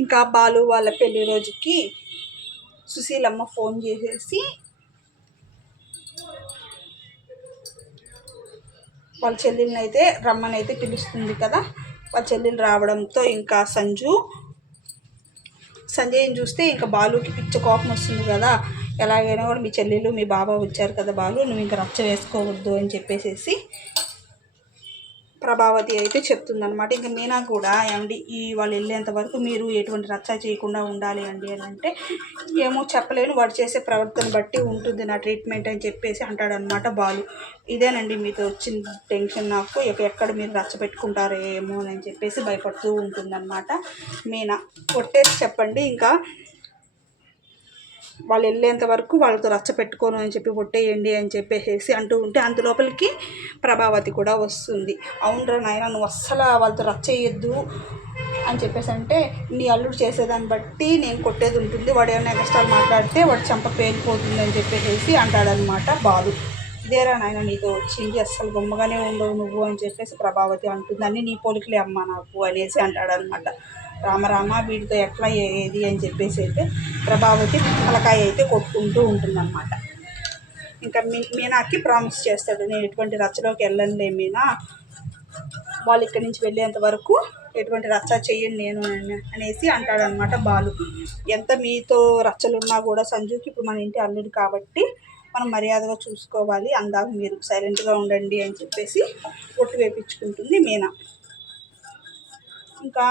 ఇంకా బాలు వాళ్ళ పెళ్ళి రోజుకి సుశీలమ్మ ఫోన్ చేసేసి వాళ్ళ చెల్లెల్ని అయితే రమ్మని అయితే పిలుస్తుంది కదా. వాళ్ళ చెల్లెలు రావడంతో ఇంకా సంజు సంజయ్ని చూస్తే ఇంకా బాలుకి పిచ్చ కోపం వస్తుంది కదా. ఎలాగైనా కూడా మీ చెల్లెలు మీ బాబా వచ్చారు కదా బాలు నువ్వు ఇంకా రచ్చ వేసుకోవద్దు అని చెప్పేసేసి ప్రభావతి అయితే చెప్తుందనమాట ఇంకా మీనా కూడా ఏమండి ఈ వాళ్ళు వెళ్ళేంత వరకు మీరు ఎటువంటి రచ్చ చేయకుండా ఉండాలి అండి అని అంటే ఏమో చెప్పలేను వాడు చేసే ప్రవర్తన బట్టి ఉంటుంది నా ట్రీట్మెంట్ అని చెప్పేసి అంటాడనమాట బాలు. ఇదేనండి మీతో వచ్చిన టెన్షన్ నాకు ఎక్కడ మీరు రచ్చ పెట్టుకుంటారో ఏమో అని చెప్పేసి భయపడుతూ ఉంటుందన్నమాట మీనా. కొట్టేసి చెప్పండి ఇంకా వాళ్ళు వెళ్ళేంత వరకు వాళ్ళతో రచ్చ పెట్టుకోను అని చెప్పి కొట్టేయండి అని చెప్పేసి అంటూ ఉంటే అంత లోపలికి ప్రభావతి కూడా వస్తుంది. అవునరా నాయన నువ్వు అస్సలు వాళ్ళతో రచ్చేయద్దు అని చెప్పేసి అంటే నీ అల్లుడు చేసేదాన్ని బట్టి నేను కొట్టేది ఉంటుంది వాడు ఏమైనా కష్టాలు మాట్లాడితే వాడు చెంప పేలిపోతుంది అని చెప్పేసి అంటాడనమాట బాలు. ఇదేరా నాయన నీతో వచ్చింది అస్సలు బొమ్మగానే ఉండవు నువ్వు అని చెప్పేసి ప్రభావతి అంటుంది అన్నీ నీ పోలికలే అమ్మ నాకు అనేసి అంటాడనమాట రామరామ వీడితో ఎట్లా ఏది అని చెప్పేసి అయితే ప్రభావతి తలకాయ అయితే కొట్టుకుంటూ ఉంటుందన్నమాట. ఇంకా మీ మీనాకి ప్రామిస్ చేస్తాడు నేను ఎటువంటి రచ్చలోకి వెళ్ళనులే మీనా. వాళ్ళు ఇక్కడి నుంచి వెళ్ళేంత వరకు ఎటువంటి రచ్చ చేయండి నేను అనేసి అంటాడనమాట బాలు. ఎంత మీతో రచ్చలున్నా కూడా సంజుకి ఇప్పుడు మన ఇంటి అల్లుడు కాబట్టి మనం మర్యాదగా చూసుకోవాలి. అందాక మీరు సైలెంట్గా ఉండండి అని చెప్పేసి ఒట్టు వేపించుకుంటుంది మీనా. ఇంకా